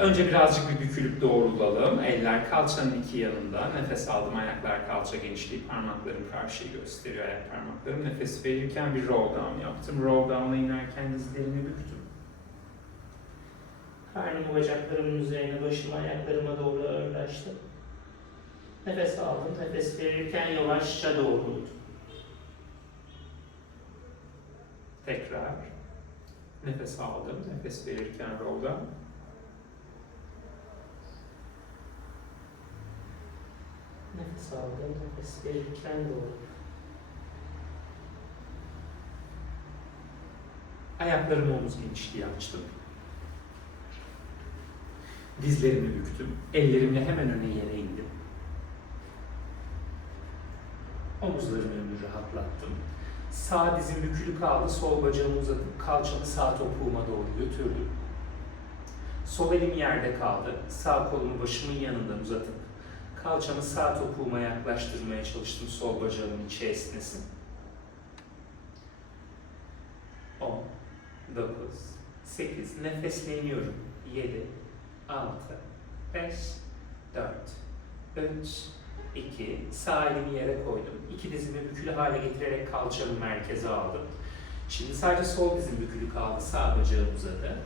Önce birazcık bir bükülüp doğrulalım. Eller kalçanın iki yanında. Nefes aldım. Ayaklar kalça genişliği. Parmaklarım karşıyı gösteriyor. Ayak parmaklarım. Nefes verirken bir roll down yaptım. Roll down'a inerken dizlerimi büktüm. Karnımı bacaklarımın üzerine, başımı ayaklarıma doğru ağırlaştım. Nefes aldım. Nefes verirken yavaşça doğrultum. Tekrar. Nefes aldım. Nefes verirken roll down. Nefes aldım. Nefes verirken doğrultum. Ayaklarımı omuz genişliği açtım. Dizlerimi büktüm. Ellerimle hemen öne yere indim. Omuzlarımı önü rahatlattım. Sağ dizim bükülü kaldı. Sol bacağımı uzatıp kalçamı sağ topuğuma doğru götürdüm. Sol elim yerde kaldı. Sağ kolumu başımın yanından uzatıp kalçamı sağ topuğuma yaklaştırmaya çalıştım. Sol bacağımın içi esnesin. 10, 9, 8, nefesle iniyorum. 7, 6, 5, 4, 3, 2, sağ elimi yere koydum. İki dizimi bükülü hale getirerek kalçamı merkeze aldım. Şimdi sadece sol dizim bükülü kaldı. Sağ bacağım uzadı.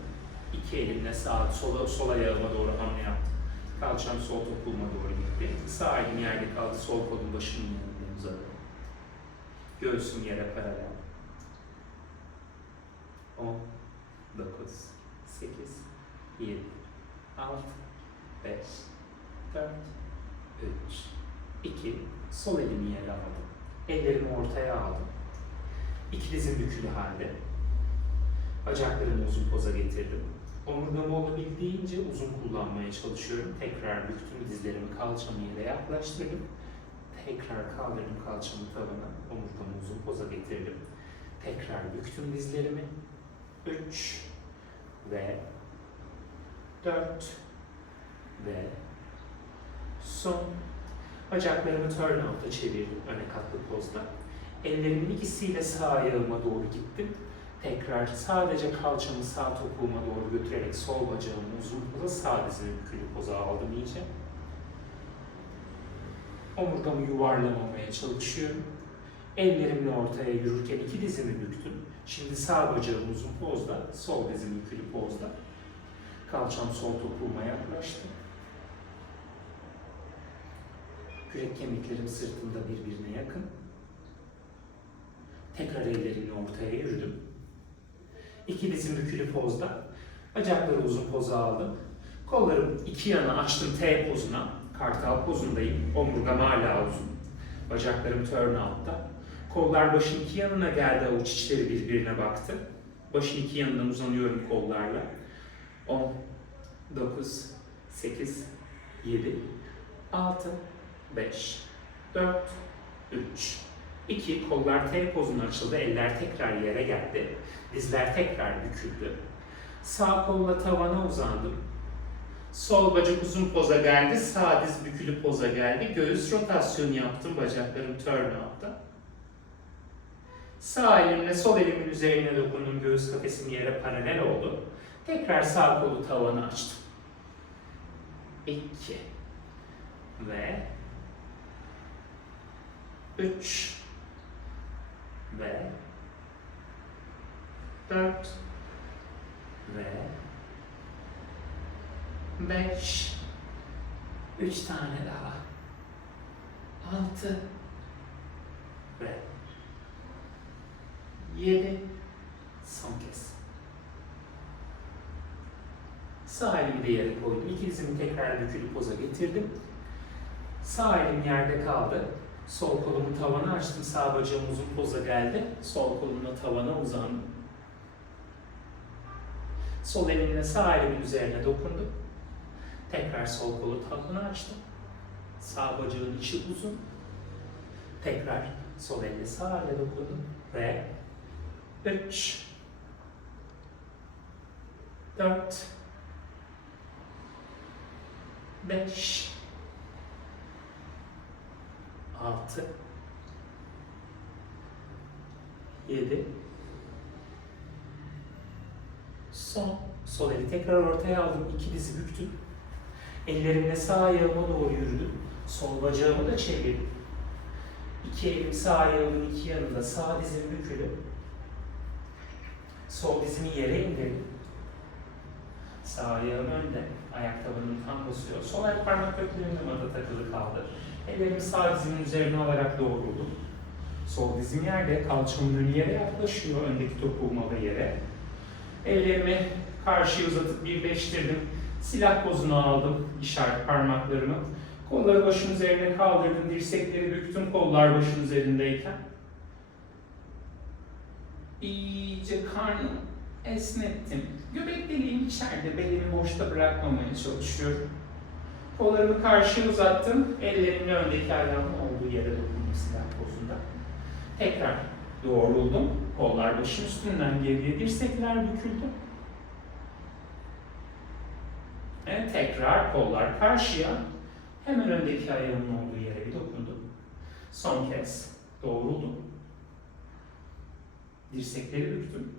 İki elimle sol ayağıma doğru hamle yaptım. Kalçam sol topuğuma doğru gitti. Sağ elim yerde kaldı. Sol kolum başımın yanında uzadı. Göğsüm yere paralel. 10, 9, 8, 7, 6, 5, 4, 3, 2, sol elimi yere aldım. Ellerimi ortaya aldım. İki dizim bükülü halde. Bacaklarımı uzun poza getirdim. Omurgamı olabildiğince uzun kullanmaya çalışıyorum. Tekrar büktüm, dizlerimi kalçamı yere yaklaştırdım. Tekrar kaldırdım kalçamı tavana, omurgamı uzun poza getirdim. Tekrar büktüm dizlerimi. 3 ve 4 ve son. Bacaklarımı turn out'a çevirdim öne katlı pozda. Ellerimin ikisiyle sağ ayağıma doğru gittim. Tekrar sadece kalçamı sağ topuğuma doğru götürerek sol bacağımı uzun poza, sağ dizimi bükülü poza aldım iyice. Omurgamı yuvarlamamaya çalışıyorum. Ellerimle ortaya yürürken iki dizimi büktüm. Şimdi sağ bacağım uzun pozda, sol dizim bükülü pozda. Kalçam sol topuğuma yaklaştı. Kürek kemiklerim sırtımda birbirine yakın. Tekrar ellerimle ortaya yürüdüm. İki dizim bükülü pozda. Bacakları uzun poza aldım. Kollarım iki yana açtım T pozuna. Kartal pozundayım. Omurgam hala uzun. Bacaklarım turn out'ta. Kollar başın iki yanına geldi. Avuç içleri birbirine baktı. Başın iki yanından uzanıyorum kollarla. 10, 9, 8, 7, 6, 5, 4, 3, 2, kollar T pozuna açıldı, eller tekrar yere geldi, dizler tekrar büküldü. Sağ kolla tavana uzandım. Sol bacak uzun poza geldi, sağ diz bükülü poza geldi. Göğüs rotasyonu yaptım, bacaklarım turn out'ta. Sağ elimle sol elimin üzerine dokundum, göğüs kafesim yere paralel oldu. Tekrar sağ kolu tavana açtım. 2 ve 3 ve 4 ve 5, 3 tane daha, 6 ve 7, son kez. Sağ elimi de yere koydum. İki dizimi tekrar bükülü poza getirdim. Sağ elim yerde kaldı. Sol kolumu tavana açtım. Sağ bacağım uzun poza geldi. Sol kolumla tavana uzandım. Sol elimle sağ elimin üzerine dokundum. Tekrar sol kolu tavana açtım. Sağ bacağın içi uzun. Tekrar sol elle sağ elle dokundum. Ve 3, 4, 5, 6, 7, son Sol eli tekrar ortaya aldım. İki dizi büktüm. Ellerimle sağ ayağıma doğru yürüdüm. Sol bacağımı da çevirdim. İki elim sağ ayağımın iki yanında. Sağ dizim bükülü. Sol dizimi yere indirdim. Sağ ayağım önde. Ayak tabanım tam basıyor. Sol ayak parmak köklerim damada takılı kaldı. Ellerimi sağ dizimin üzerine alarak doğruldum. Sol dizim yerde. Kalçamın önü yere yaklaşıyor. Öndeki topuğuma ve yere. Ellerimi karşıya uzatıp birleştirdim. Silah pozunu aldım. İşaret parmaklarımı. Kolları başın üzerine kaldırdım. Dirsekleri büktüm kollar başın üzerindeyken. İyice karnımı esnettim. Göbek deliğim içeride. Belimi boşta bırakmamaya çalışıyorum. Kollarımı karşıya uzattım. Ellerimle öndeki ayağımın olduğu yere dokundum silah pozunda. Tekrar doğruldum. Kollar başın üstünden geriye, dirsekler büküldü. Evet, tekrar kollar karşıya. Hemen öndeki ayağımın olduğu yere bir dokundum. Son kez doğruldum. Dirsekleri büktüm.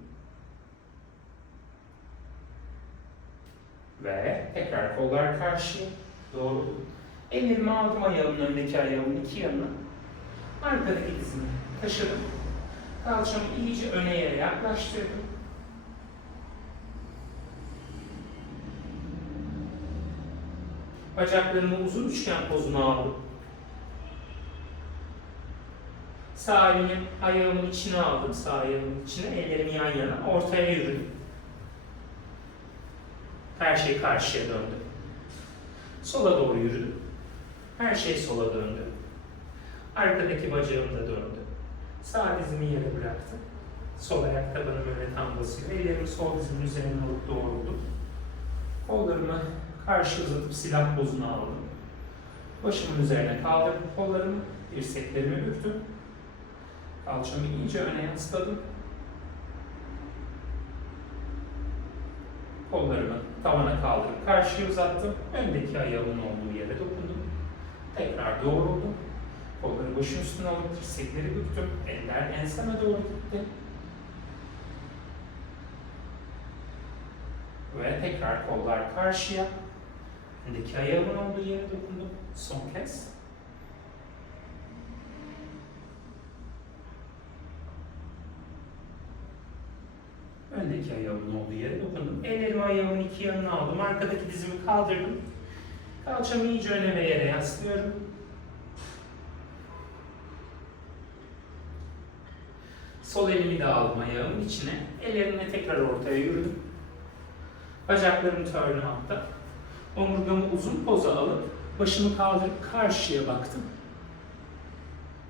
Ve tekrar kollar karşıya doğruldum. Ellerimi aldım ayağımın önündeki ayağımın iki yanına. Arkadaki dizimi taşıdım. Kalçamı iyice öne yere yaklaştırdım. Bacaklarımı uzun üçgen pozuna aldım. Sağ elimi ayağımın içine aldım. Sağ ayağımın içine, ellerimi yan yana, ortaya yürüdüm. Her şey karşıya döndü. Sola doğru yürüdüm. Her şey sola döndü. Arkadaki bacağım da döndü. Sağ dizimi yere bıraktım. Sol ayak tabanım öne tam basıyor. Ellerimi sol dizimin üzerine alıp doğruldum. Kollarımı karşı uzatıp silah pozunu aldım. Başımın üzerine kaldırdım kollarımı, dirseklerimi büktüm. Kalçamı iyice öne yasladım. Kollarımı tavana kaldırıp karşıya uzattım. Öndeki ayağımın olduğu yere dokundum. Tekrar doğruldum. Kolları başın üstüne alıp dirsekleri büktüm. Eller enseme doğru gitti. Ve tekrar kollar karşıya. Öndeki ayağımın olduğu yere dokundum. Son kez. Öndeki ayağımın olduğu yere dokundum. Ellerimi ayağımın iki yanına aldım. Arkadaki dizimi kaldırdım. Kalçamı iyice öne ve yere yaslıyorum. Sol elimi de aldım ayağımın içine. Ellerimle tekrar ortaya yürüdüm. Bacaklarım turn out'ta. Omurgamı uzun poza alıp başımı kaldırıp karşıya baktım.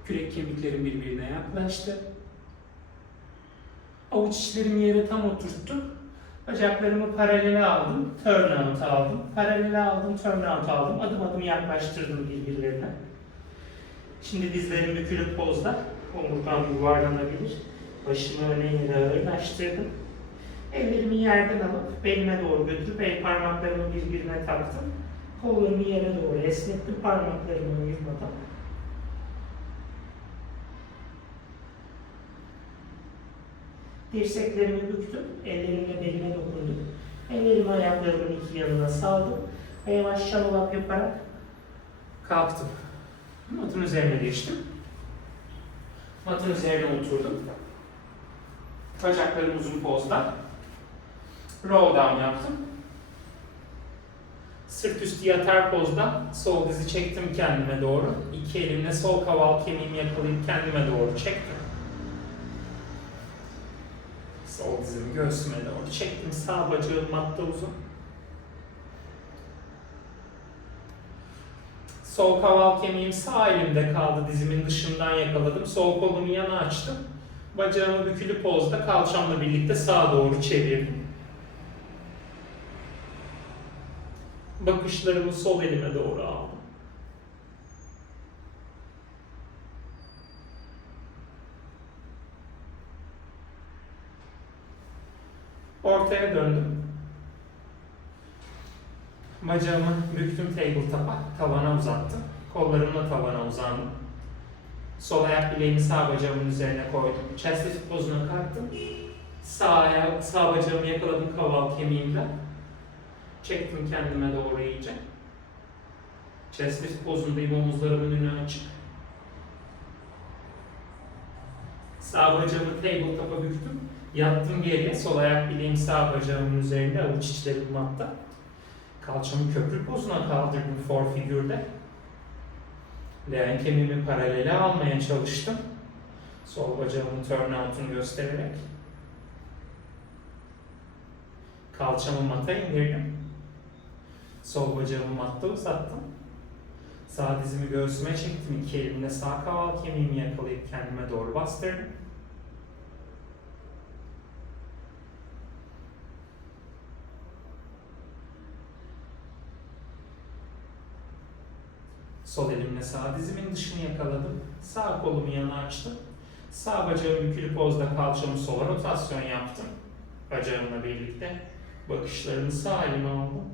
Kürek kemiklerim birbirine yaklaştı. Avuç içlerimi yere tam oturttum. Bacaklarımı paralele aldım, turn out aldım. Paralele aldım, turn out aldım. Adım adım yaklaştırdım birbirlerine. Şimdi dizlerim bükülü pozda. Omurgam yuvarlanabilir. Başımı öne yere ağırlaştırdım. Ellerimi yerden alıp belime doğru götürüp el parmaklarımı birbirine taktım. Kollarımı yere doğru esnettim parmaklarımı ayırmadan. Dirseklerimi büktüm, ellerimle belime dokundum. Ellerimi ayaklarımın iki yanına saldım ve yavaşça roll-up yaparak kalktım. Matın üzerine geçtim. Matın üzerine oturdum. Bacaklarım uzun pozda. Roll down yaptım. Sırt üstü yatar pozda sol dizi çektim kendime doğru. İki elimle sol kaval kemiğimi yakalayıp kendime doğru çektim. Sol dizimi göğsüme doğru çektim. Sağ bacağım matta uzun. Sol kaval kemiğim sağ elimde kaldı. Dizimin dışından yakaladım. Sol kolumu yana açtım. Bacağımı bükülü pozda kalçamla birlikte sağa doğru çevirdim. Bakışlarımı sol elime doğru aldım. Ortaya döndüm. Bacağımı büktüm tabletop'a, tavana uzattım. Kollarımla tavana uzandım. Sol ayak bileğimi sağ bacağımın üzerine koydum. Chest lift pozuna kalktım. Sağ bacağımı yakaladım kaval kemiğimle. Çektim kendime doğru iyice. Chest lift pozundayım, omuzlarımın önü açık. Sağ bacağımı tabletop'a büktüm. Yattım geriye, sol ayak bileğim sağ bacağımın üzerinde, avuç içlerim matta. Kalçamı köprü pozuna kaldırdım four figure'de. Leğen kemiğimi paralele almaya çalıştım. Sol bacağımın turn out'unu göstererek. Kalçamı mata indirdim. Sol bacağımı matta uzattım. Sağ dizimi göğsüme çektim. İki elimle sağ kaval kemiğimi yakalayıp kendime doğru bastırdım. Sol elimle sağ dizimin dışını yakaladım. Sağ kolumu yana açtım. Sağ bacağım bükülü pozda kalçamı sola rotasyon yaptım. Bacağımla birlikte bakışlarımı sağ elime aldım.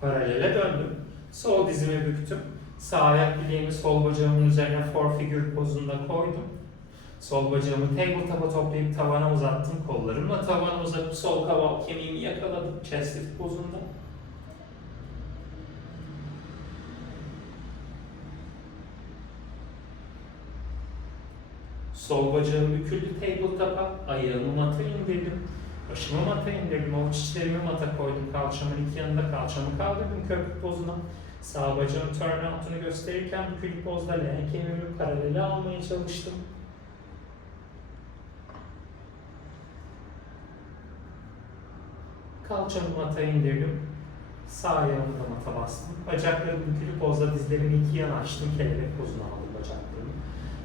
Paralele döndüm. Sol dizimi büktüm. Sağ ayak bileğimi sol bacağımın üzerine four figure pozunda koydum. Sol bacağımı tabletop'a toplayıp tavana uzattım. Kollarımla tavana uzatıp sol kaval kemiğimi yakaladım chest lift pozunda. Sol bacağım büküldü tabletop'a. Ayağımı mata indirdim. Başımı mata indirdim. Avuç içlerimi mata koydum. Kalçamın iki yanında kalçamı kaldırdım köprü pozuna. Sağ bacağım turn out'unu gösterirken bükülü pozda leğen kemiğimi paralele almaya çalıştım. Kalçamı mata indirdim. Sağ ayağımı da mata bastım. Bacaklarım bükülü pozda dizlerimi iki yana açtım. Kelebek pozuna aldım bacaklarımı.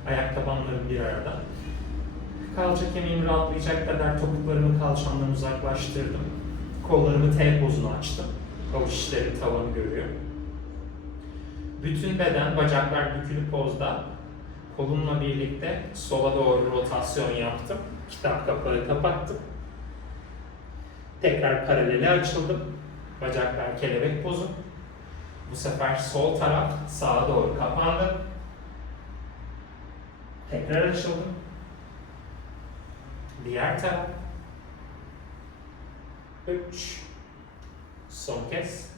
Ayak tabanlarım bir arada. Kalça kemiğim rahatlayacak kadar topuklarımı kalçamdan uzaklaştırdım. Kollarımı T pozuna açtım. Avuç içlerim tavanı görüyor. Bütün beden, bacaklar bükülü pozda. Kolumla birlikte sola doğru rotasyon yaptım. Kitap kapağı kapattım. Tekrar paralele açıldım. Bacaklar kelebek pozu. Bu sefer sol taraf sağa doğru kapandı. Tekrar açıldım. Diğer taraf. 3. Son kez.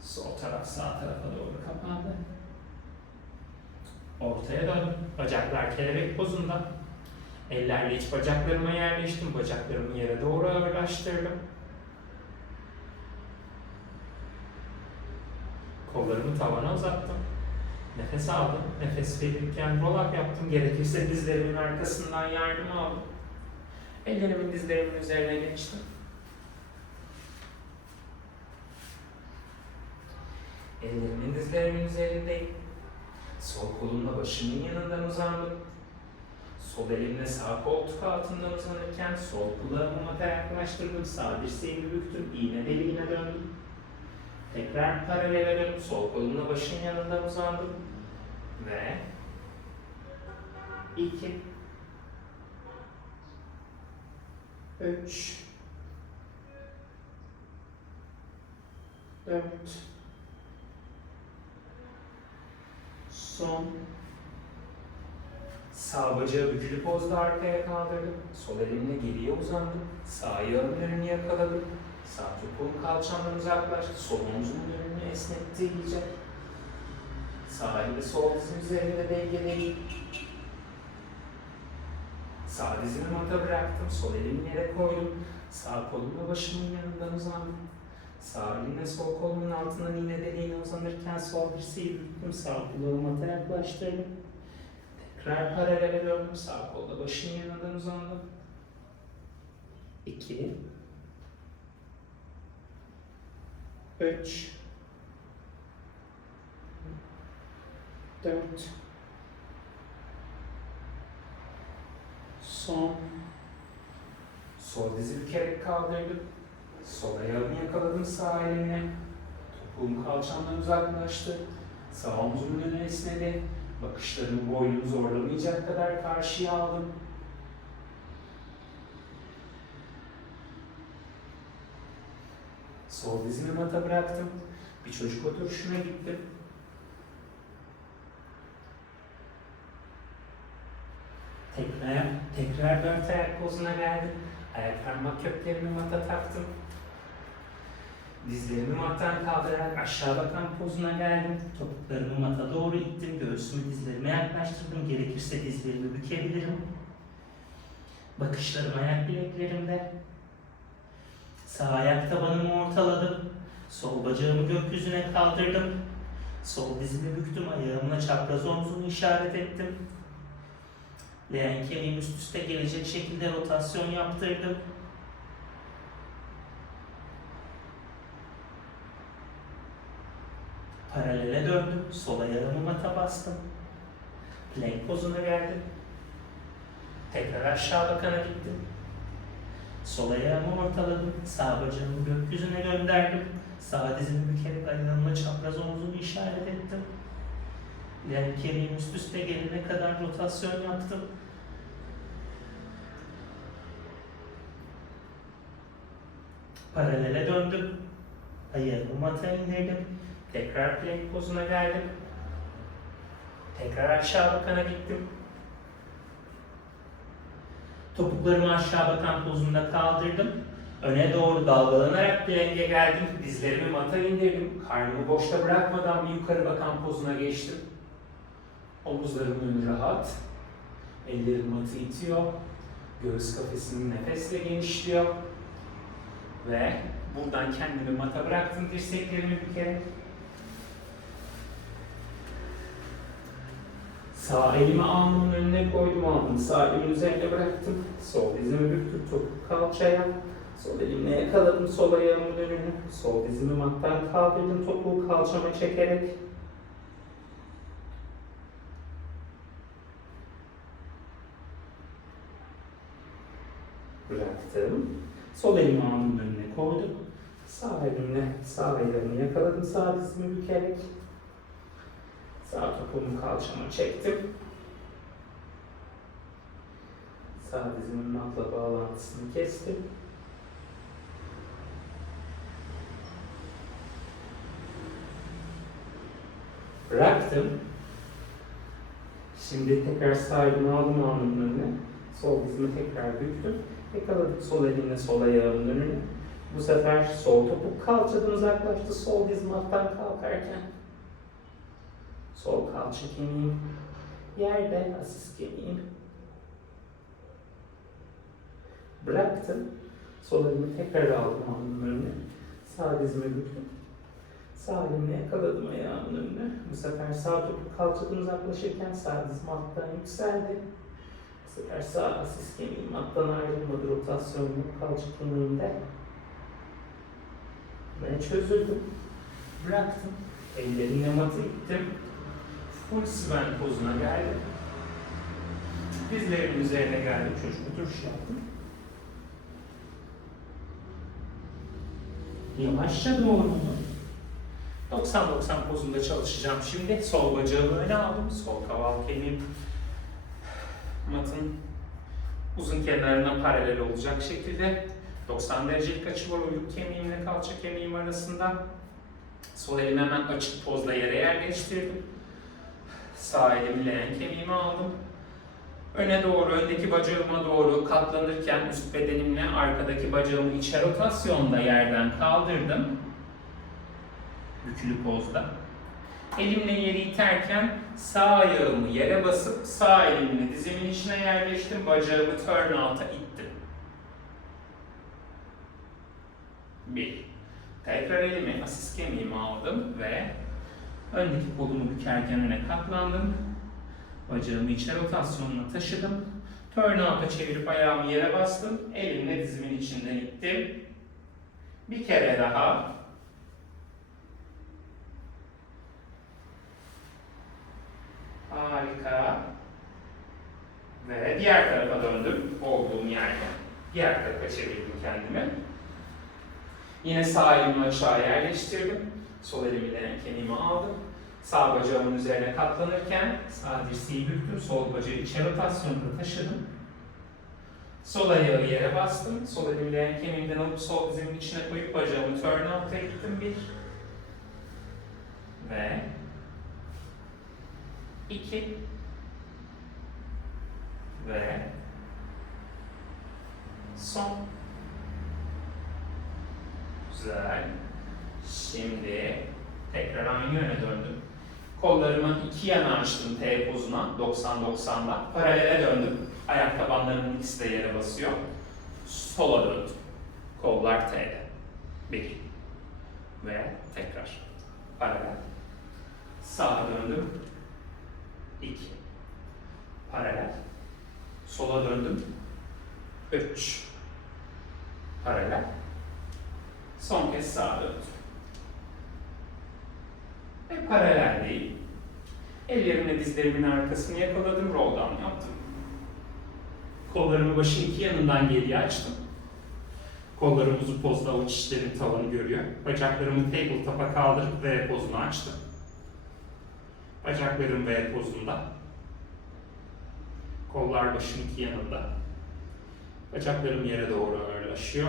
Sol taraf sağ tarafa doğru kapandı. Ortaya döndüm. Bacaklar kelebek pozunda. Ellerle iç bacaklarıma yerleştim. Bacaklarımı yere doğru ağırlaştırdım. Kollarımı tavana uzattım. Nefes aldım. Nefes verirken roll up yaptım. Gerekirse dizlerimin arkasından yardım aldım. Ellerimin dizlerimin üzerine geçtim. Ellerimin dizlerimin üzerindeyim. Sol kolumla başımın yanından uzandım. Sol elimle sağ koltuk altından uzanırken sol kulağımı mata yaklaştırdım. Sağ dirseğimi büktüm. İğne deliğine döndüm. Tekrar paralele dönüp sol kolumla başın yanından uzandım. Ve 2 3 4 son. Sağ bacağı bükülü pozda arkaya kaldırdım. Sol elimle geriye uzandım. Sağ ayağımın önünü yakaladım. Sağ topuğum kalçamdan uzaklaştı. Sol omzumun önünü esnetti iyice. Sağ elimle sol dizim üzerinde dengeleyim. Sağ dizimi mata bıraktım. Sol elimi yere koydum. Sağ kolumla başımın yanından uzandım. Sağ elimle sol kolumun altından iğne deliğine uzanırken sol dirseği büktüm. Sağ kulağı mata yaklaştırdım. Tekrar paralele döndüm. Sağ kolda başın yanından uzandım. 2 3 4 son. Sol dizi bükerek kaldırdım. Sol ayağımı yakaladım sağ elimle. Topuğum kalçamdan uzaklaştı. Sağ omzumun önüne esnedi. Bakışlarımı boynumu zorlamayacak kadar karşıya aldım. Sol dizimi mata bıraktım. Bir çocuk oturuşuna gittim. Tekrar dört ayak pozuna geldim. Ayak parmak köklerimi mata taktım. Dizlerimi mattan kaldırarak aşağı bakan pozuna geldim. Topuklarımı mata doğru ittim. Göğsümü dizlerime yaklaştırdım. Gerekirse dizlerimi bükebilirim. Bakışlarım ayak bileklerimde. Sağ ayak tabanımı ortaladım. Sol bacağımı gökyüzüne kaldırdım. Sol dizimi büktüm. Ayağımla çapraz omzumu işaret ettim. Leğen kemiğim üst üste gelecek şekilde rotasyon yaptırdım. Paralele döndüm. Sol ayağımı mata bastım. Plank pozuna geldim. Tekrar aşağı bakana gittim. Sol ayağımı ortaladım. Sağ bacağımı gökyüzüne gönderdim. Sağ dizimi bükerek ayağımla çapraz omzumu işaret ettim. Leğen kemiğim üst üste gelene kadar rotasyon yaptım. Paralele döndüm. Ayağımı mata indirdim. Tekrar plank pozuna geldim. Tekrar aşağı bakana gittim. Topuklarımı aşağı bakan pozunda kaldırdım. Öne doğru dalgalanarak plank'e geldim. Dizlerimi mata indirdim. Karnımı boşta bırakmadan bir yukarı bakan pozuna geçtim. Omuzlarımın önü rahat. Ellerim matı itiyor. Göğüs kafesim nefesle genişliyor. Ve buradan kendimi mata bıraktım. Dirseklerimi bükerek. Sağ elimi alnımın önüne koydum, aldım. Sağ elimin üzerine bıraktım. Sol dizimi büktüm, topuk kalçaya. Sol elimle yakaladım sol ayağımın önünü. Sol dizimi mattan kaldırdım, topuğu kalçama çekerek. Bıraktım. Sol elimi alnımın önüne koydum. Sağ elimle sağ ayağımı yakaladım, sağ dizimi bükerek. Sağ topuğumu kalçama çektim. Sağ dizimin matla bağlantısını kestim. Bıraktım. Şimdi tekrar sağ elimi aldım alnımın önüne. Sol dizimi tekrar büktüm. Yakaladım sol elimle sol ayağımın önüne. Bu sefer sol topuk kalçadan uzaklaştı. Sol diz mattan kalkarken. Sol kalça kemiğim yerde, asis kemiğim. Bıraktım. Sol elimi tekrar aldım alnımın önüne. Sağ dizimi büktüm. Sağ elimle yakaladım ayağımın önüne. Bu sefer sağ topuk kalçadan uzaklaşırken sağ diz mattan yükseldi. Bu sefer sağ asis kemiğim mattan ayrılmadı. Rotasyonlu kalça kemiğimde. Ben çözüldüm. Bıraktım. Ellerimle matı ittim. Full Sven pozuna geldim. Dizlerimin üzerine geldim. Çocuk oturuş yaptım. Yavaşça doğruldu. 90-90 pozunda çalışacağım şimdi. Sol bacağımı öne aldım. Sol kaval kemiğim matın uzun kenarına paralel olacak şekilde. 90 derecelik açı var uyluk kemiğimle kalça kemiğim arasında. Sol elimi hemen açık pozla yere yerleştirdim. Sağ elimi leğen kemiğime aldım. Öne doğru, öndeki bacağıma doğru katlanırken üst bedenimle arkadaki bacağımı içe rotasyonda yerden kaldırdım. Bükülü pozda. Elimle yeri iterken sağ ayağımı yere basıp sağ elimle dizimin içine yerleştim. Bacağımı turn out'a ittim. 1. Tekrar elimi asis kemiğime aldım ve öndeki kolumu bükerken öne katlandım. Bacağımı içe rotasyonuna taşıdım. Turn out'a çevirip ayağımı yere bastım. Elimle dizimin içinden ittim. Bir kere daha. Harika. Ve diğer tarafa döndüm. Olduğum yerde. Diğer tarafa çevirdim kendimi. Yine sağ elimi aşağı yerleştirdim. Sol elimi leğen kemiğime aldım. Sağ bacağımın üzerine katlanırken sağ dirseği büktüm. Sol bacağı içe rotasyonda taşıdım. Sol ayağı yere bastım. Sol elimi leğen kemiğimden alıp sol dizimin içine koyup bacağımı turn out'a gittim. 1 ve 2 Ve son. Güzel. Şimdi tekrar aynı yöne döndüm. Kollarımı iki yana açtım T pozuna 90-90'da. Paralele döndüm. Ayak tabanlarımın ikisi de yere basıyor. Sola döndüm. Kollar T'de. 1. Ve tekrar. Paralel. Sağa döndüm. 2. Paralel. Sola döndüm. 3. Paralel. Son kez sağa döndüm. Ve paralel değil. Ellerimle dizlerimin arkasını yakaladım, roll down yaptım. Kollarımı başın iki yanından geriye açtım. Kollarım uzun pozda, avuç içlerim tavanı görüyor. Bacaklarımı tabletop'a kaldırıp V pozunu açtım. Bacaklarım V pozunda. Kollar başın iki yanında. Bacaklarım yere doğru ağırlaşıyor.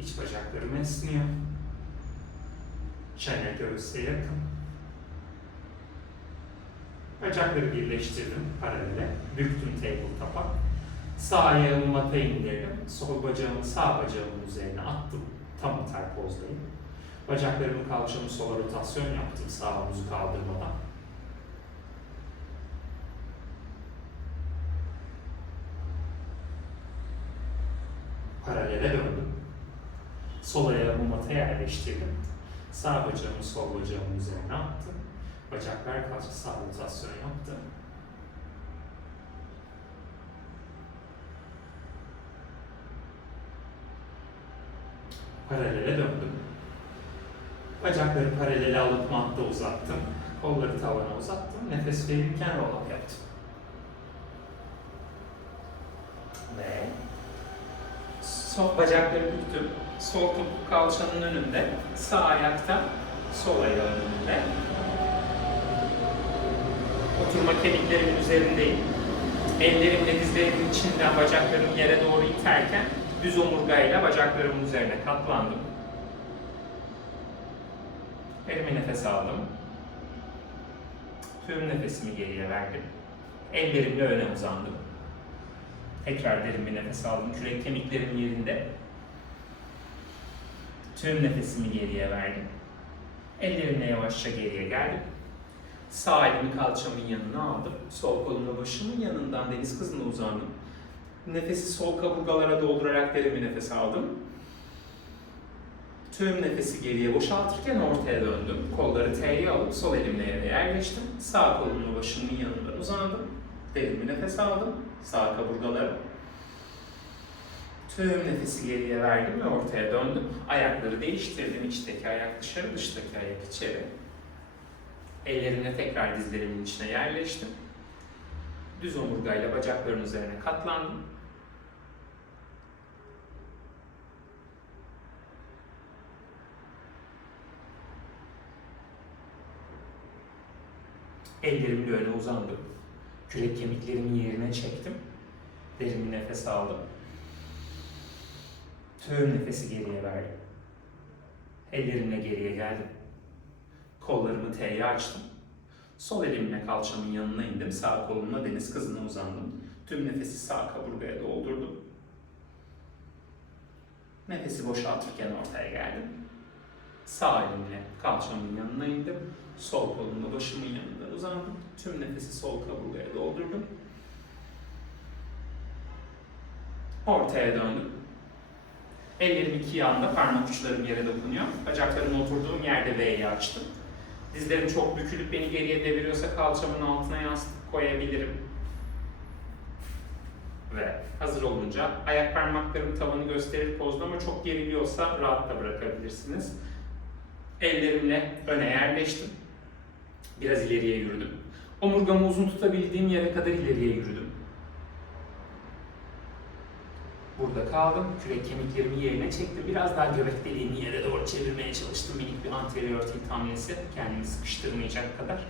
İç bacaklarım esniyor. Çene göğüse yakın. Bacakları birleştirdim paralele. Büktüm tabletop'a. Sağ ayağımı mataya indirdim. Sol bacağımı sağ bacağımın üzerine attım. Tam atar pozdayım. Bacaklarımı kalçamı sola rotasyon yaptım sağ omuzu kaldırmadan. Paralele döndüm. Sol ayağımı mataya yerleştirdim. Sağ bacağımı sol bacağımın üzerine attım. Bacaklar kalça sağ rotasyon yaptım. Paralele döndüm. Bacakları paralele alıp matta uzattım. Kolları tavana uzattım. Nefes verirken roll up yaptım. Ve sol bacakları büktüm. Sol topuk kalçanın önünde. Sağ ayakta, sol ayağın önünde. Oturma kemiklerimin üzerindeyim. Ellerimle dizlerimin içinden bacaklarımı yere doğru iterken düz omurgayla bacaklarımın üzerine katlandım. Derin nefes aldım. Tüm nefesimi geriye verdim. Ellerimle öne uzandım. Tekrar derin bir nefes aldım. Kürek kemiklerim yerinde. Tüm nefesimi geriye verdim. Ellerimle yavaşça geriye geldim. Sağ elimi kalçamın yanına aldım. Sol kolumla başımın yanından deniz kızına uzandım. Nefesi sol kaburgalara doldurarak derin bir nefes aldım. Tüm nefesi geriye boşaltırken ortaya döndüm. Kolları T'ye alıp sol elimle yere yerleştim. Sağ kolumla başımın yanından uzandım. Derin bir nefes aldım. Sağ kaburgalara. Tüm nefesi geriye verdim ve ortaya döndüm. Ayakları değiştirdim. İçteki ayak dışarı, dıştaki ayak içeri. Ellerimle tekrar dizlerimin içine yerleştim. Düz omurgayla bacakların üzerine katlandım. Ellerimle öne uzandım. Kürek kemiklerimi yerine çektim. Derin bir nefes aldım. Tüm nefesi geriye verdim. Ellerimle geriye geldim. Kollarımı T'ye açtım. Sol elimle kalçamın yanına indim. Sağ kolumla deniz kızına uzandım. Tüm nefesi sağ kaburgaya doldurdum. Nefesi boşaltırken ortaya geldim. Sağ elimle kalçamın yanına indim. Sol kolumla başımın yanından uzandım. Tüm nefesi sol kaburgaya doldurdum. Ortaya döndüm. Ellerim iki yanda, parmak uçlarım yere dokunuyor. Bacaklarım oturduğum yerde V'yi açtım. Dizlerim çok bükülüp beni geriye deviriyorsa kalçamın altına yastık koyabilirim. Ve hazır olunca ayak parmaklarım tavanı gösterir pozda ama çok geriliyorsa rahat da bırakabilirsiniz. Ellerimle öne yerleştim. Biraz ileriye yürüdüm. Omurgamı uzun tutabildiğim yere kadar ileriye yürüdüm. Burada kaldım. Kürek kemiklerimi yerine çektim. Biraz daha göbek deliğimi yere doğru çevirmeye çalıştım. Minik bir anterior tilt hamlesi. Kendimi sıkıştırmayacak kadar.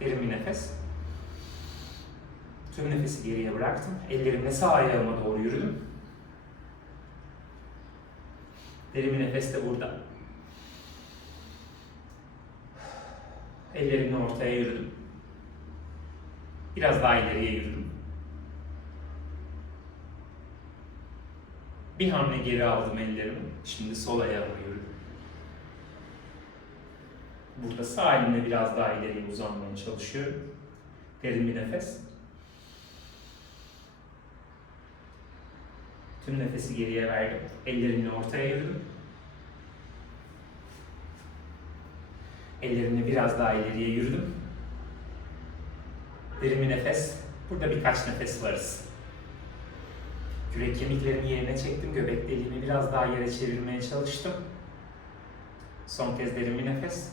Derin bir nefes. Tüm nefesi geriye bıraktım. Ellerimle sağ ayağıma doğru yürüdüm. Derin bir nefes de burada. Ellerimle ortaya yürüdüm. Biraz daha ileriye yürüdüm. Bir hamle geri aldım ellerimi. Şimdi sol ayağıma yürüdüm. Burada sağ elimle biraz daha ileriye uzanmaya çalışıyorum. Derin bir nefes. Tüm nefesi geriye verdim. Ellerimle ortaya yürüdüm. Ellerimle biraz daha ileriye yürüdüm. Derin bir nefes. Burada birkaç nefes varız. Kürek kemiklerimi yerine çektim. Göbek deliğimi biraz daha yere çevirmeye çalıştım. Son kez derin bir nefes.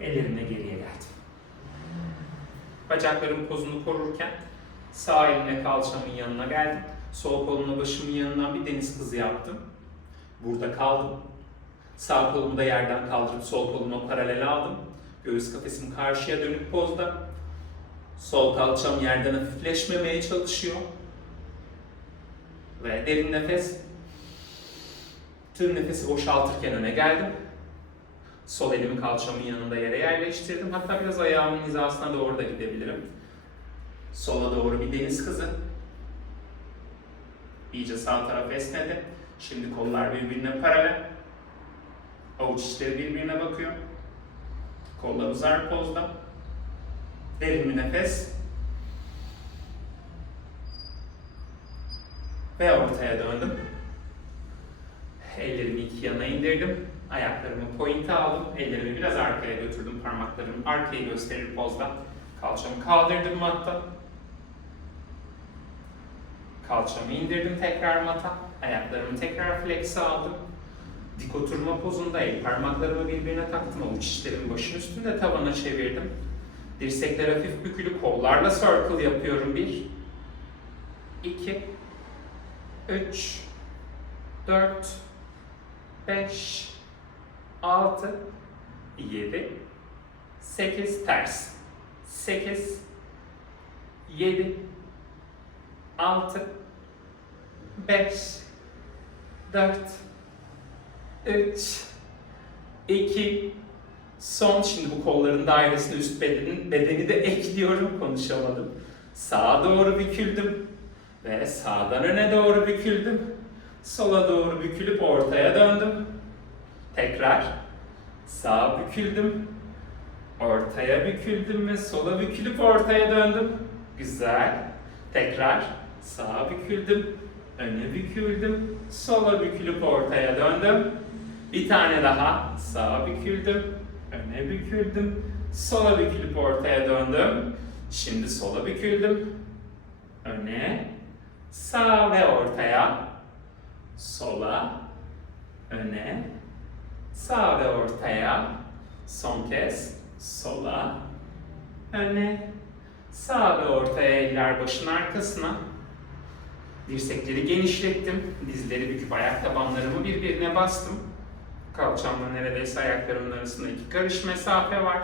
Ellerimle geriye geldim. Bacaklarım pozunu korurken sağ elimle kalçamın yanına geldim. Sol kolumla başımın yanından bir deniz kızı yaptım. Burada kaldım. Sağ kolumu da yerden kaldırıp sol kolumla paralel aldım. Göğüs kafesim karşıya dönük pozda. Sol kalçam yerden hafifleşmemeye çalışıyor. Ve derin nefes. Tüm nefesi boşaltırken öne geldim. Sol elimi kalçamın yanında yere yerleştirdim. Hatta biraz ayağımın hizasına doğru da gidebilirim. Sola doğru bir deniz kızı. İyice sağ taraf esnedi. Şimdi kollar birbirine paralel. Avuç içleri birbirine bakıyor. Kollar uzar pozda. Derin bir nefes. Ve ortaya döndüm. Ellerimi iki yana indirdim. Ayaklarımı pointe aldım. Ellerimi biraz arkaya götürdüm. Parmaklarımı arkayı gösterir pozda. Kalçamı kaldırdım matta. Kalçamı indirdim tekrar mata. Ayaklarımı tekrar flex aldım. Dik oturma pozunda el parmaklarımı birbirine taktım. Avuç içlerimi başın üstünde tavana çevirdim. Dirsekler hafif bükülü, kollarla circle yapıyorum. 1, 2, 3, 4, 5, 6, 7, 8, ters. 8, 7, 6, 5, 4, 3, 2, son. Şimdi bu kolların dairesine üst bedeni de ekliyorum. Konuşamadım. Sağa doğru büküldüm. Ve sağdan öne doğru büküldüm. Sola doğru bükülüp ortaya döndüm. Tekrar. Sağa büküldüm. Ortaya büküldüm ve sola bükülüp ortaya döndüm. Güzel. Tekrar. Sağa büküldüm. Öne büküldüm. Sola bükülüp ortaya döndüm. Bir tane daha. Sağa büküldüm. Öne büküldüm. Sola bükülüp ortaya döndüm. Şimdi sola büküldüm. Öne. Sağa ve ortaya. Sola. Öne. Sağa ve ortaya. Son kez. Sola. Öne. Sağa ve ortaya, eller başın arkasına. Dirsekleri genişlettim. Dizleri büküp ayak tabanlarımı birbirine bastım. Kalçamla neredeyse ayaklarımın arasında 2 karış mesafe var.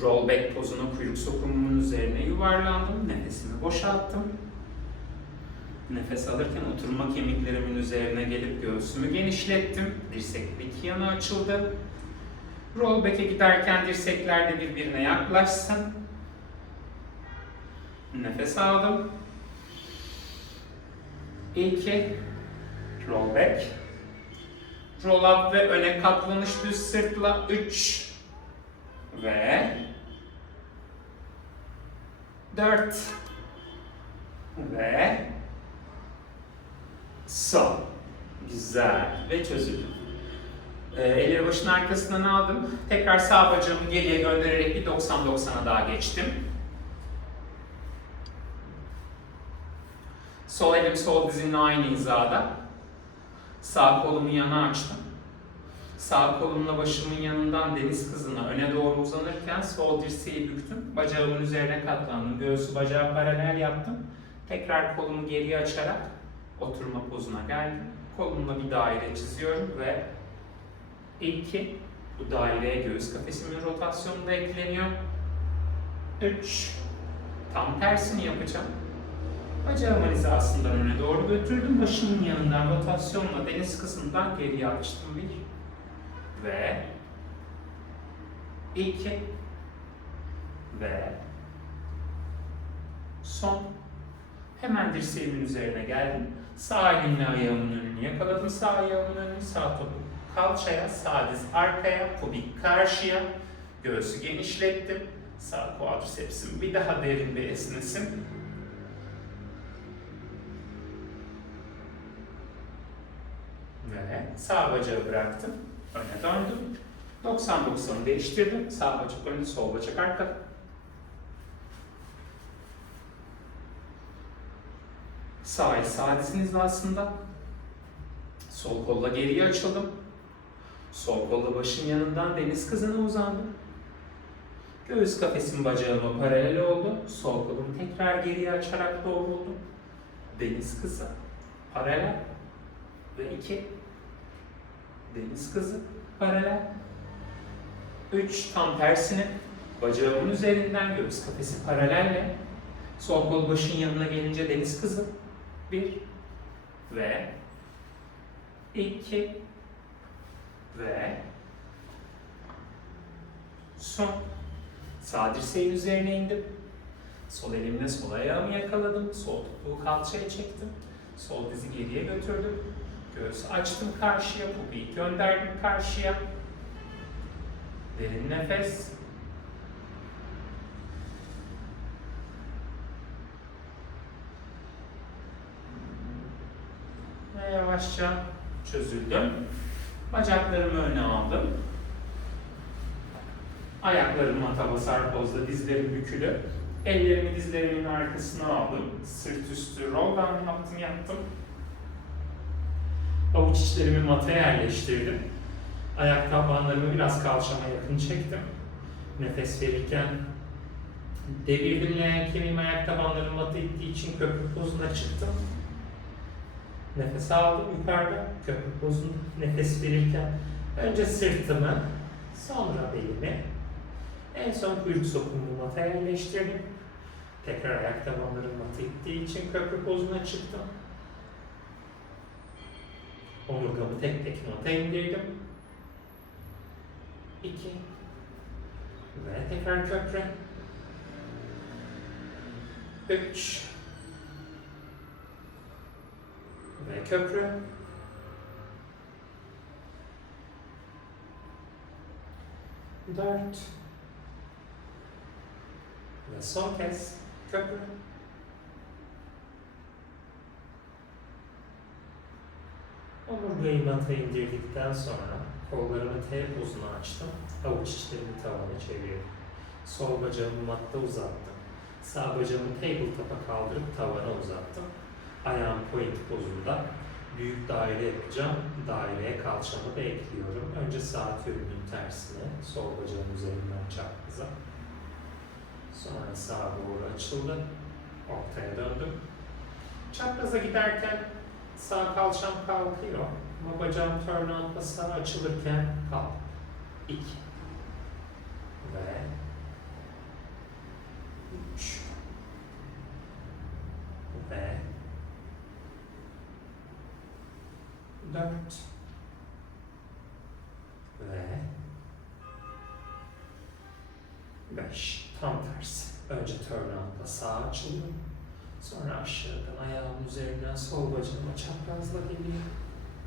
Roll back pozuna kuyruk sokumumun üzerine yuvarlandım. Nefesimi boşalttım. Nefes alırken oturma kemiklerimin üzerine gelip göğsümü genişlettim. Dirsekler iki yana açıldı. Roll back'e giderken dirsekler de birbirine yaklaşsın. Nefes aldım. 2, roll back. Roll up ve öne katlanış düz sırtla. 3 ve 4 ve son. Güzel ve çözüldüm. Elleri başın arkasından aldım. Tekrar sağ bacağımı geriye göndererek bir 90-90'a daha geçtim. Sol elim sol dizimle aynı hizada. Sağ kolumu yana açtım. Sağ kolumla başımın yanından deniz kızına öne doğru uzanırken sol dirseği büktüm. Bacağımın üzerine katlandım. Göğsü bacağı paralel yaptım. Tekrar kolumu geriye açarak oturma pozuna geldim. Kolumla bir daire çiziyorum ve 2, bu daireye göğüs kafesimin rotasyonu da ekleniyor. 3, tam tersini yapacağım. Bacağımın hizasından öne doğru götürdüm. Başımın yanından rotasyonla deniz kısmından geriye açtım. 1 ve 2, ve son. Hemen dirseğimin üzerine geldim. Sağ elimle ayağımın önünü yakaladım. Sağ ayağımın önünü, sağ topuk kalçaya, sağ diz arkaya, pubik karşıya. Göğsü genişlettim. Sağ quadricepsim bir daha derin bir esnesin. Ve sağ bacağı bıraktım. Öne döndüm. 90-90'ı değiştirdim. Sağ bacak önde, sol bacak arkada. Sağ el sağ dizin hizasında. Sol kolla geriye açıldım. Sol kolla başın yanından deniz kızına uzandım. Göğüs kafesim bacağıma paralel oldu. Sol kolumu tekrar geriye açarak doğruldum. Deniz kızı paralel ve 2. Deniz kızı paralel. 3 tam tersine bacağımın üzerinden göğüs kafesi paralelle. Sol kol başın yanına gelince deniz kızı. 1 ve 2 ve son. Sağ dirseğin üzerine indim. Sol elimle sol ayağımı yakaladım. Sol topuğu kalçaya çektim. Sol dizi geriye götürdüm. Göğsü açtım karşıya. Pubiyi gönderdim karşıya. Derin nefes. Ve yavaşça çözüldüm. Bacaklarımı öne aldım. Ayaklarım mata basar pozda, dizlerim bükülü. Ellerimi dizlerimin arkasına aldım. Sırt üstü roll down yaptım. Avuç içlerimi mataya yerleştirdim. Ayak tabanlarımı biraz kalçama yakın çektim. Nefes verirken devirdim leğen kemiğim, ayak tabanlarım mata ittiği için köprü pozuna çıktım. Nefes aldım yukarıda, köprü pozunda. Nefes verirken önce sırtımı, sonra belimi, en son kuyruk sokumu mataya yerleştirdim. Tekrar ayak tabanlarım mata ittiği için köprü pozuna çıktım. Omurgamı tek tek mata indirdim. 2 ve tekrar köprü. 3 ve köprü. 4 ve son kez köprü. Omurgayı mataya indirdikten sonra kollarımı T pozuna açtım. Avuç içlerimi tavana çevirdim. Sol bacağımı matta uzattım. Sağ bacağımı tabletop'a kaldırıp tavana uzattım. Ayağım point pozunda. Büyük daire yapacağım. Daireye kalçamı da ekliyorum. Önce saat yönünün tersine, sol bacağın üzerinden çapraza. Sonra sağa doğru açıldı. Ortaya döndüm. Çapraza giderken sağ kalçam kalkıyor. Ama bacağım turn out'la sağa açılırken kalk. 2 ve 3 ve 4 ve 5. Tam tersi. Önce turn out'la sağa açılıyorum. Sonra aşağıdan ayağımın üzerinden sol bacağıma çaprazla geliyor.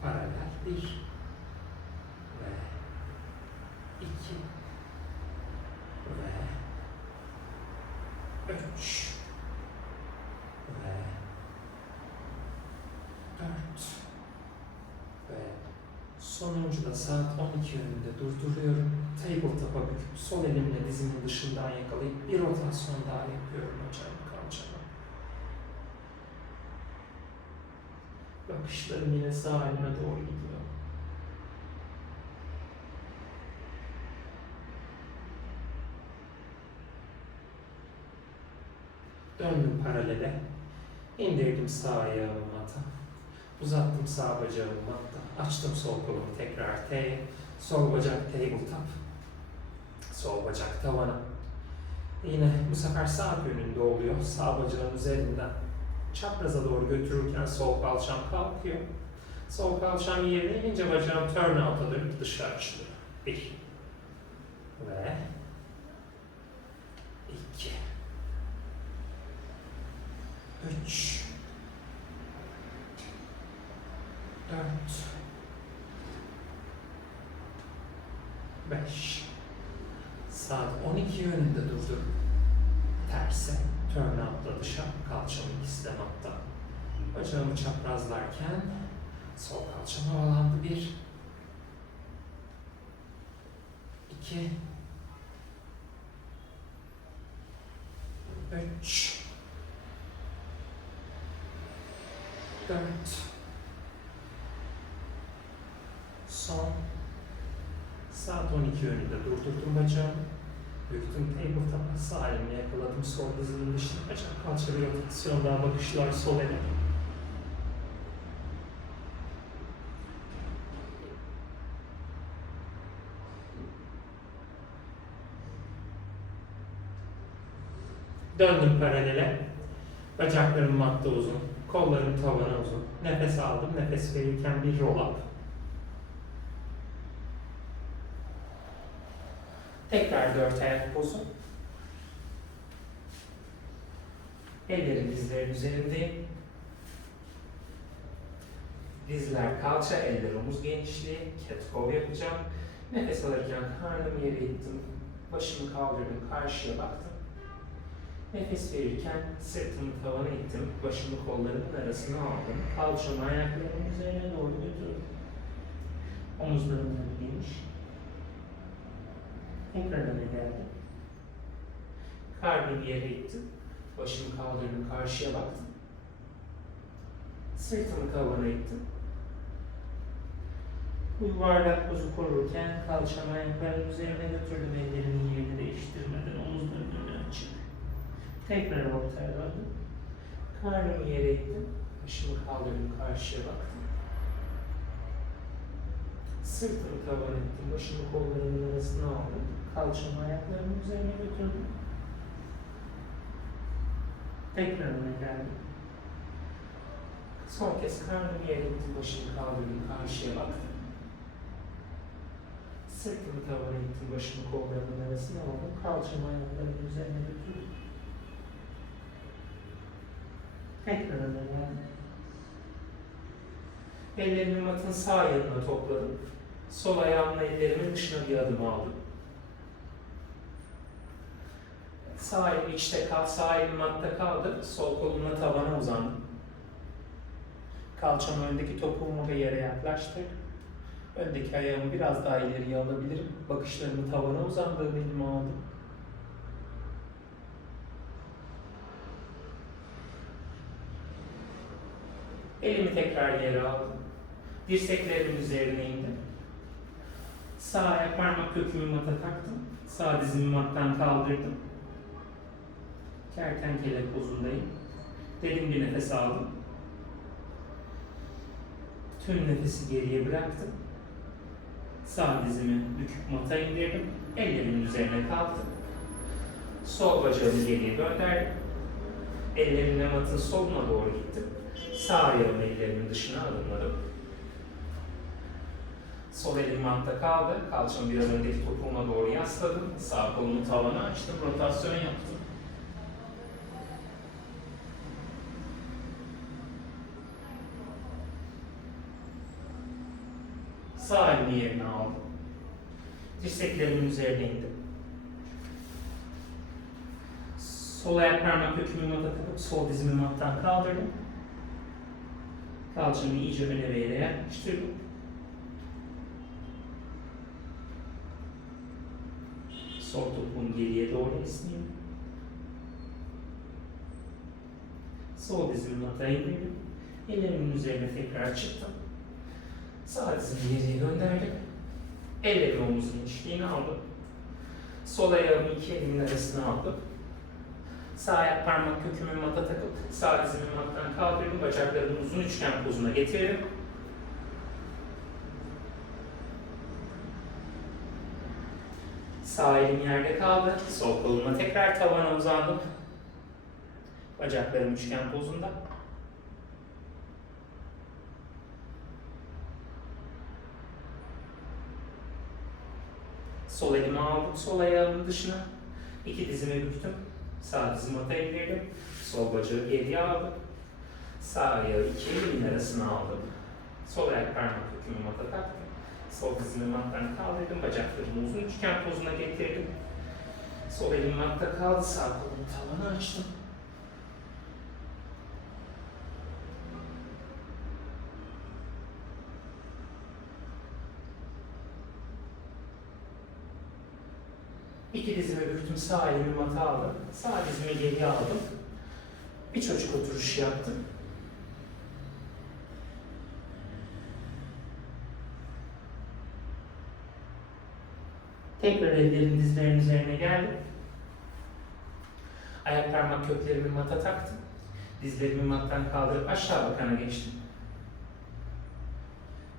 Paralel 1 ve 2 ve 3 ve 4 ve sonuncu da saat 12 yönünde durduruyorum. Tabletop'a büküp sol elimle dizimin dışından yakalayıp bir rotasyon daha yapıyorum bacağımı kalçama. Bakışlarım yine sağ elime doğru gidiyor. Döndüm paralele. İndirdim sağ ayağımı mata. Uzattım sağ bacağımı matta. Açtım sol kolumu tekrar T. Sol bacak tabletop. Sol bacak tavana. Yine bu sefer sağ yönünde oluyor. Sağ bacağın üzerinden çapraza doğru götürürken sol kalçam kalkıyor. Sol kalçam yerine inince bacağım turn out'a dönüp dışarı açılıyor. 1 ve 2, 3, 4, 5. Saat 12 yönünde durdur. Terse, turn out'la dışa, kalçamın ikisi de matta. Bacağımı çaprazlarken sol kalçam havalandı. 1, 2, 3, 4, son. Saat 12 yönünde durdurdum bacağımı. Büktüm tablet'a, sağ elimle yakaladım sol dizinin dışına, bacak kalça bir rotasyon daha, bakışlar sol ele. Döndüm paralele. Bacaklarım matta uzun, kollarım tavana uzun. Nefes aldım, nefes verirken bir roll up. Tekrar 4 ayak pozu. Ellerim dizlerin üzerindeyim. Dizler kalça, eller omuz genişliği. Cat cow yapacağım. Nefes alırken karnımı yere ittim. Başımı kaldırdım, karşıya baktım. Nefes verirken sırtımı tavana ittim. Başımı kollarımın arasına aldım. Kalçamı ayaklarımın üzerine doğru götürdüm. Omuzlarım geniş. Tekrar öne geldim. Karnımı yere ittim. Başımı kaldırdım, karşıya baktım. Sırtımı tavana ittim. Bu yuvarlak pozu korurken kalçamı ayaklarım üzerine götürdüm. Ellerimin yerini değiştirmeden omuzlarım önüne açık. Tekrar ortaya döndüm. Karnımı yere ittim. Başımı kaldırdım, karşıya baktım. Sırtımı tavan ettim. Başımı kollarımın arasına aldım. Kalçamı ayaklarımın üzerine götürdüm. Tekrar öne geldim. Son kez karnımı yere ittim. Başımı kaldırdım, karşıya baktım. Sırtımı tavan ettim. Başımı kollarımın arasına aldım. Kalçamı ayaklarımın üzerine götürdüm. Tekrar öne geldim. Ellerimi matın sağ yanına topladım. Sol ayağımla ellerimin dışına bir adım aldım. Sağ elim içte kal, sağ elim matta kaldı. Sol kolumla tavana uzandım. Kalçamı öndeki topuğumu ve yere yaklaştırdım. Öndeki ayağımı biraz daha ileriye alabilirim. Bakışlarımı tavana uzandığım elime aldım. Elimi tekrar yere aldım. Dirseklerimin üzerine indim. Sağ ayak parmak kökümü mata taktım. Sağ dizimi mattan kaldırdım. Kertenkele pozundayım. Derin bir nefes aldım. Tüm nefesi geriye bıraktım. Sağ dizimi büküp mata indirdim. Ellerimin üzerine kalktım. Sol bacağımı geriye gönderdim. Ellerimle matın soluna doğru gittim. Sağ ayağımı ellerimin dışına adımladım. Sol elim matta kaldı. Kalçamı biraz öndeki topuğuma doğru yasladım. Sağ kolumu tavana açtım. Rotasyon yaptım. Sağ elimi yerine aldım. Dirseklerimin üzerine indim. Sol ayak parmak kökümü mata takıp sol dizimi mattan kaldırdım. Kalçamı iyice öne ve yere yerleştirdim. Sol topuğum geriye doğru esniyor. Sol dizimi mataya indirdim. Ellerimin üzerine tekrar çıktım. Sağ dizimi geriye gönderdim. Ellerimi omuz genişliğine aldım. Sol ayağımı iki elimin arasına aldım. Sağ ayak parmak kökümü mata takıp sağ dizimi mattan kaldırdım. Bacaklarımı uzun üçgen pozuna getirdim. Sağ elim yerde kaldı. Sol kolumla tekrar tavana uzandım. Bacaklarım üçgen pozunda. Sol elimi aldım, sol ayağımın dışına. İki dizimi büktüm. Sağ dizimi ortaya indirdim. Sol bacağı geriye aldım. Sağ ayağı iki elimin arasına aldım. Sol ayak parmak kökümü mata taktım. Sol dizimi mattan kaldırdım. Bacaklarımı uzun üçgen pozuna getirdim. Sol elim matta kaldı. Sağ kolumu tavana açtım. İki dizimi büktüm, sağ elimi mata aldım. Sağ dizimi geriye aldım. Bir çocuk oturuşu yaptım. Tekrar ellerim dizlerin üzerine geldim. Ayak parmak köklerimi mata taktım. Dizlerimi mattan kaldırıp aşağı bakana geçtim.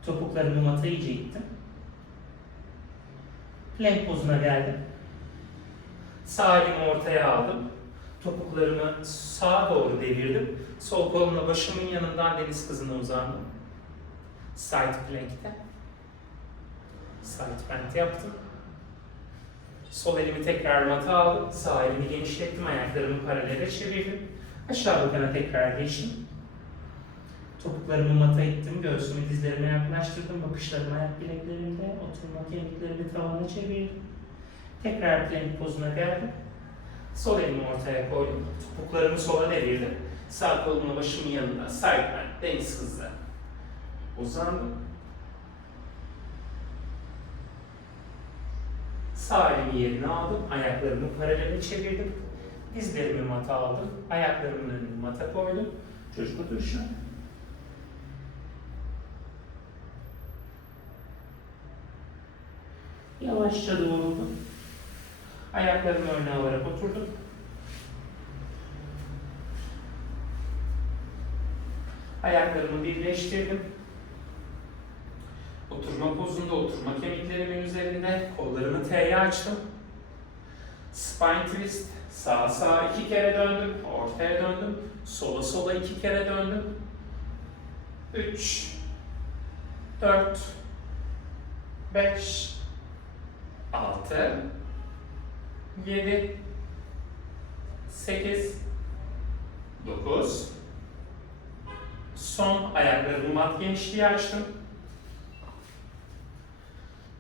Topuklarımı mata iyice ittim. Plank pozuna geldim. Sağ elimi ortaya aldım. Topuklarımı sağa doğru devirdim. Sol kolumla başımın yanından deniz kızına uzandım. Side plank'te. Side bend yaptım. Sol elimi tekrar mata aldım. Sağ elimi genişlettim. Ayaklarımı paralele çevirdim. Aşağı bakana tekrar geçtim. Topuklarımı mata ittim. Göğsümü dizlerime yaklaştırdım. Bakışlarım ayak bileklerimde. Oturma kemiklerimi tavana çevirdim. Tekrar plank pozuna geldim. Sol elimi ortaya koydum. Topuklarımı sola devirdim. Sağ kolumla başımın yanında. Side bend. Deniz kızı. Uzandım. Sağ elimi yerine aldım. Ayaklarımı paralele çevirdim. Dizlerimi mata aldım. Ayaklarımın önüne mata koydum. Çocuk oturuşu. Yavaşça doğruldum. Ayaklarımı öne alarak oturdum. Ayaklarımı birleştirdim. Oturma pozunda, oturma kemiklerimin üzerinde kollarımı T'ye açtım. Spine twist, sağa sağa 2 kere döndüm, ortaya döndüm, sola sola 2 kere döndüm. 3, 4, 5, 6, 7, 8, 9. Son ayaklarımı mat genişliği açtım.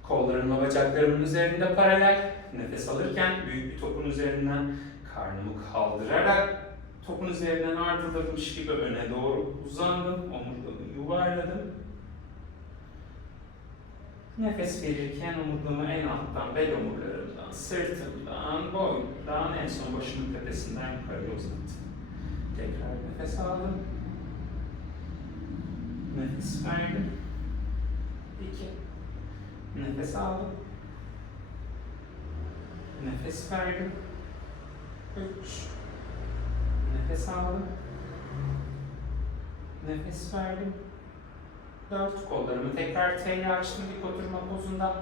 Kollarımla bacaklarımın üzerinde paralel. Nefes alırken büyük bir topun üzerinden karnımı kaldırarak topun üzerinden ardılırmış gibi öne doğru uzandım. Omurgamı yuvarladım. Nefes verirken omurgamı en alttan, bel omurlarımdan, sırtımdan, boynumdan, en son başımın tepesinden yukarıya uzattım. Tekrar nefes aldım. Nefes verdim. 2. Nefes aldım. Nefes verdim. 3. Nefes aldım. Nefes verdim. 4. Kollarımı tekrar T'ye açtım dik oturma pozunda.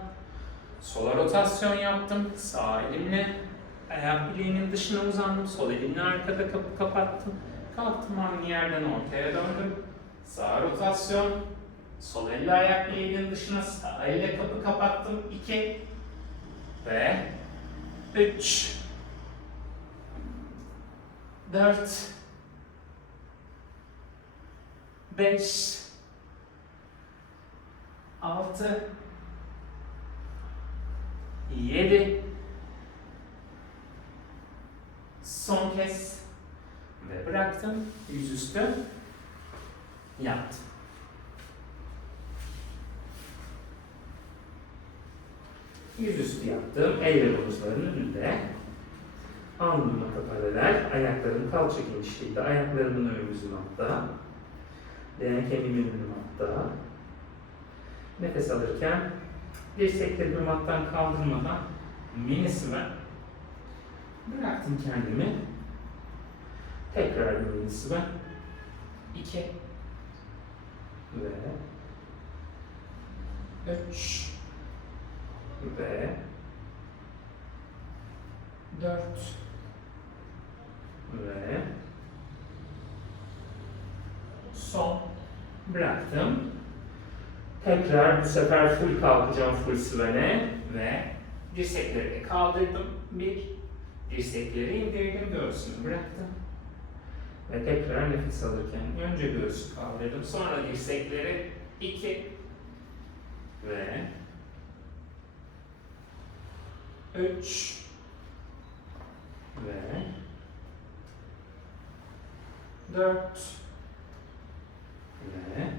Sola rotasyon yaptım. Sağ elimle ayak bileğinin dışına uzandım. Sol elimle arkada kapı kapattım. Kalktım aynı yerden ortaya döndüm. Sağ rotasyon. Sol elle ayak bileğinin dışına sağ elle kapı kapattım. 2 ve 3 4 5 6 7 son kez ve bıraktım. Yüzüstü yattım. Yüzüstü yattım. El ve omuzların önünde. Alnımla paralel. Ayaklarım kalça genişliğinde. Ayaklarımın ön yüzü matta. Dene kemiğimin önü matta. Nefes alırken dirseklerimi mattan kaldırmadan minisime bıraktım kendimi. Tekrar minisime 2 ve 3 ve 4 ve son bıraktım. Tekrar bu sefer full kalkacağım full sıvene ve dirsekleri kaldırdım. 1, Dirsekleri indirdim, göğsümü bıraktım. Ve tekrar nefes alırken önce göğsü kaldırdım, sonra dirsekleri 2 ve 3 ve 4 ve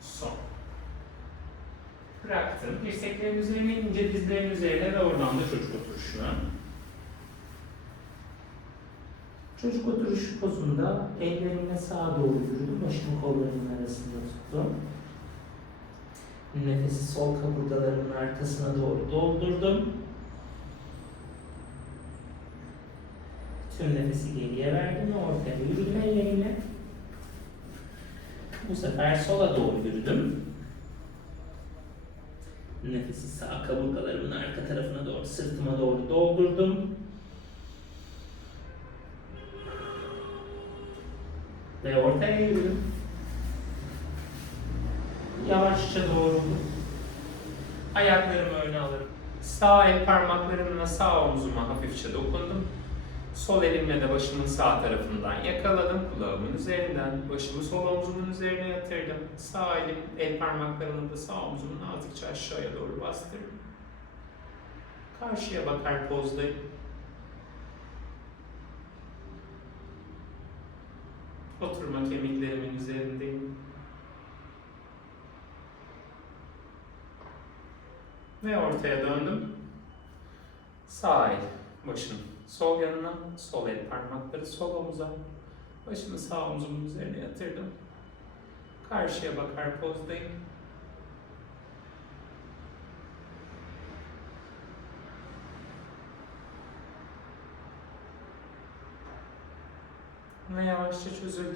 son. Bıraktım. Dirseklerin üzerine inince dizlerin üzerine ve oradan da çocuk oturuşuna. Çocuk oturuşu pozunda ellerimle sağa doğru yürüdüm. Başımı kollarımın arasında tuttum. Nefesi sol kaburgalarımın arkasına doğru doldurdum. Tüm nefesi geriye verdim ve ortaya yürüdüm ellerimle. Bu sefer sola doğru yürüdüm. Nefesi sağ kaburgalarımın arka tarafına doğru, sırtıma doğru doldurdum. Ve ortaya yürüdüm. Yavaşça doğruldum. Ayaklarımı öne alırım. Sağ el parmaklarımla sağ omzuma hafifçe dokundum. Sol elimle de başımın sağ tarafından yakaladım. Kulağımın üzerinden başımı sol omzumun üzerine yatırdım. Sağ elim, el parmaklarımla da sağ omzumun azıcık aşağıya doğru bastırdım. Karşıya bakar pozdayım. Oturma kemiklerimin üzerindeyim. Ve ortaya döndüm. Sağ el başım sol yanına, sol el parmakları sol omuza. Başımı sağ omzumun üzerine yatırdım. Karşıya bakar pozdayım. Ve yavaşça çözüldüm.